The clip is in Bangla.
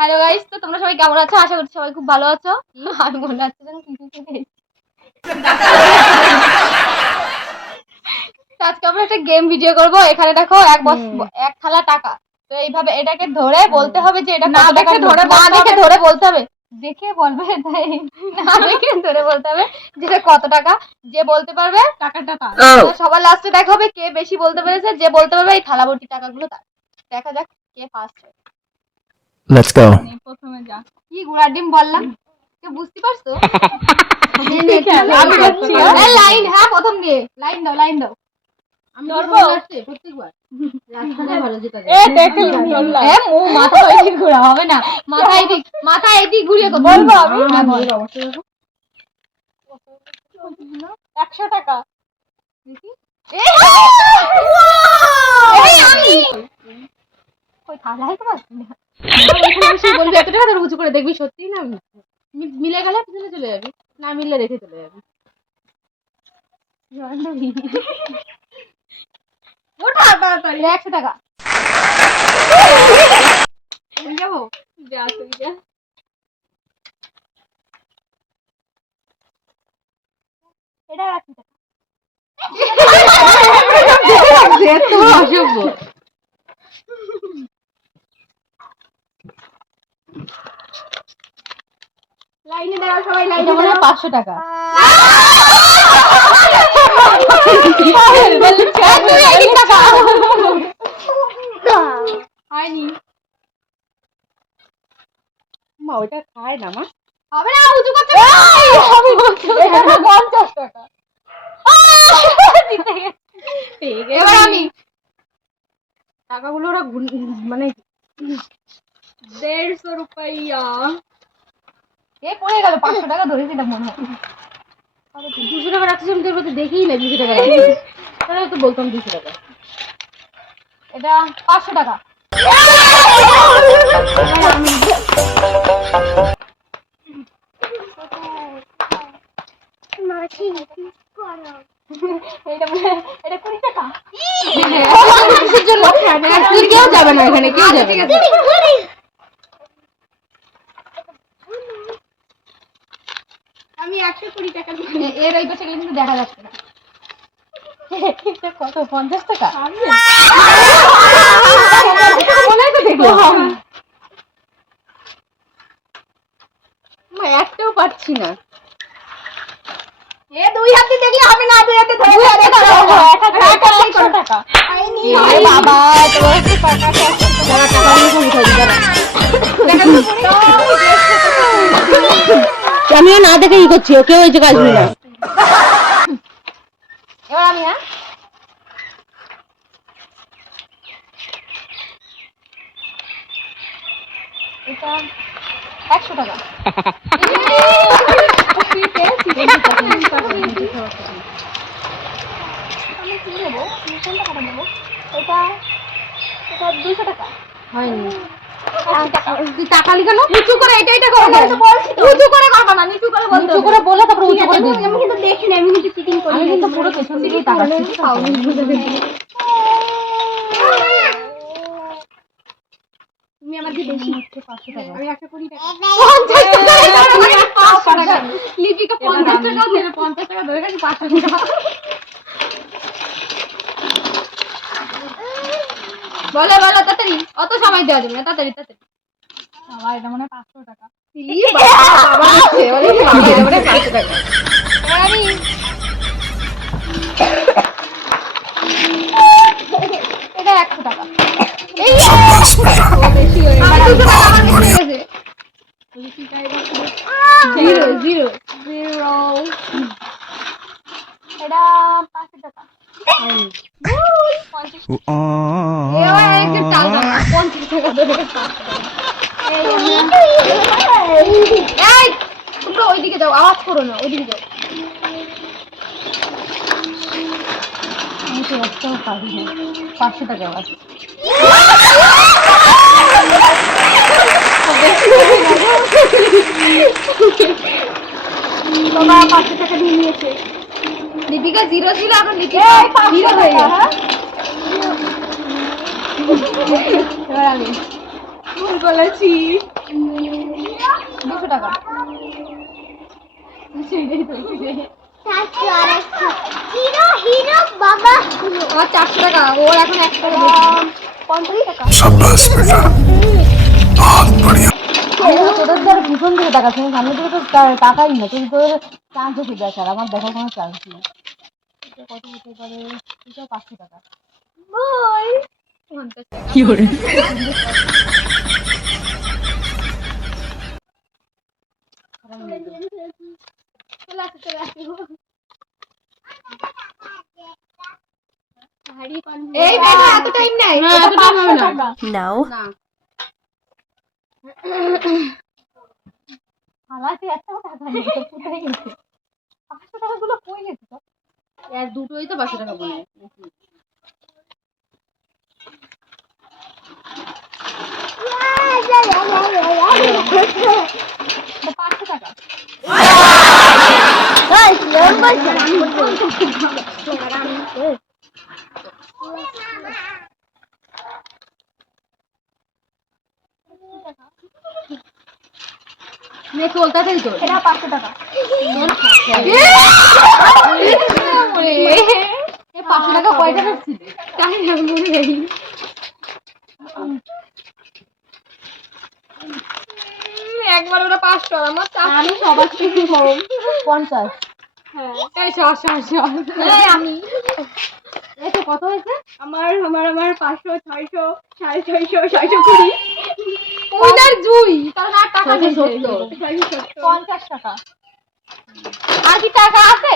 হ্যালো গাইস তো তোমরা সবাই কেমন আছো? আশা করছি সবাই খুব ভালো আছো। আমি মনে হচ্ছে যেন এসেছি। আজকে আমরা একটা গেম ভিডিও করব। এখানে দেখো এক বস এক থালা টাকা। তো এইভাবে এটাকে ধরে বলতে হবে যে এটা না দেখে ধরে না বলতে দেখে হবে। ধরে বলতে হবে। দেখে বলবে তাই? না দেখে ধরে বলতে হবে যেটা কত টাকা। যে বলতে পারবে টাকাটা তার। তো সবার লাস্টে দেখা হবে কে বেশি বলতে পেরেছে। যে বলতে পারবে এই থালা ভর্তি টাকাগুলো তার। দেখা যাক কে ফার্স্ট হয়। Let's go. নে, প্রথমে যা কি গুড়ার ডিম বললাম বুঝতে পারছ হ্যাঁ। লাইন হ্যাঁ প্রথম দিয়ে লাইন দাও লাইন দাও আমি ধরবো প্রত্যেকবার এ দেখে ধরলাম এ মু মাথা এদিক ঘোরা হবে না মাথা এদিক মাথা এদিক ঘুরিয়ে তো বলব আমি হ্যাঁ, বল। একশো টাকা আমি না বলবি এত টাকা উঁচু করে দেখবি সত্যি না? মিলে গেলে পিছনে চলে যাবি না মিললে রেখে চলে যাবি। ওঠা তাড়াতাড়ি। একশো টাকা। যাব? যা তুই যা। এটা একশো টাকা এত অসভ্য লাইনে দাঁড়াও সবাই লাইনে হয় পাঁচশো টাকা। হয়নি। মা ওইটা খায় না মা। হবে না উঁচু করতে পঞ্চাশ টাকা। এবার আমি। টাকাগুলো ওরা মানে দেড়শো রুপাইয়া। এ পড়ে গেল পাঁচশো টাকা ধরেছিলাম মনে হয়। দুশো টাকা আমি তোর দেখিই না দুশো টাকা তাহলে তো বলতাম দুশো টাকা। এটা পাঁচশো টাকা। এটা কুড়ি টাকা। তুই কেউ যাবে না এখানে কেউ যাবে আমি একশো কুড়ি টাকা এর ওই পাশে কিন্তু দেখা যাচ্ছে না। কত পঞ্চাশ টাকা? একটাও পাচ্ছি না। এ দুই হাতে দেখলে হবে না দুই হাতে ধরে টাকা। বাবা টাকা টাকা টাকা নিয়ে কোথায় যাবে আমিও না দেখে ই করছি? ওকে ওই যে না। এবার আমি হ্যাঁ? এটা একশো টাকা। আমি কি নেব? আমি কোন নেব। এটা এটা দুশো টাকা। হয়নি। আশি টাকা তুই টাকালি কেন নিচু করে এটা এটা করো আমি। উঁচু করে করব না নিচু করে বলতে নিচু করে বলে তারপর উঁচু করে দিবি আমি কিন্তু দেখি না আমি কিন্তু চিটিং করি আমি কিন্তু পুরো পেছন দিকেই তাকাচ্ছি তুমি আমার কি বেশি পাঁচশো টাকা। আমি একশো কুড়ি টাকা পঞ্চাশ টাকা পাঁচশো টাকা। লিপিকা পঞ্চাশ টাকা দেবে পঞ্চাশ টাকা ধরে গেছে পাঁচশো টাকা। বলো বলো তাড়াতাড়ি অত সময় দেওয়া যাবে না তাড়াতাড়ি তাড়াতাড়ি এটা মনে হয় পাঁচশো টাকা বাবা হচ্ছে পাঁচশো টাকা আমি এটা একশো টাকা এই বেশি হয়ে হয়ে জিরো জিরো জিরো এটা পাঁচশো টাকা ওইদিকে যাও আওয়াজ করো না ওইদিকে যাও পাঁচশো টাকা আমার বাবা পাঁচশো টাকা নিয়ে নিয়েছে দীপিকা জিরো ছিল এখন লিপিকা জিরো হয়ে গেছে এবার আমি ভুল বলেছি দুশো টাকা। চারশো টাকা ওর এখন এক টাকা পঞ্চাশ টাকা। সাব্বাস আর পিছন থেকে টাকা শুনিস আমি তো টাকাই না কিন্তু তোদের চান্সও খুব আর আমার দেখার কোনো চান্স নেই। কত হতে পারে? পাঁচশো টাকা। হ্যাঁ, এত time হবে না। না হালাতে একটাও টাকা নেই তো কোথায় গেছে। পাঁচশো টাকাগুলো কই গেছে তো? আর দুটোই তো পাঁচশো টাকা মনে এটা পাঁচশো টাকা পাঁচশো টাকা যাচ্ছিল তাই মনে নেই একবার ওরা পাঁচশো আমার আমি সবার থেকে কম পঞ্চাশ। এই সর সর সর। এই আমি। এই তো কত হয়েছে? আমার আমার আমার পাঁচশো ছয়শো সাড়ে ছয়শো ছয়শো কুড়ি। ওইটার জুই কারণ আর টাকা সত্তর। পঞ্চাশ টাকা। আর কি টাকা আছে?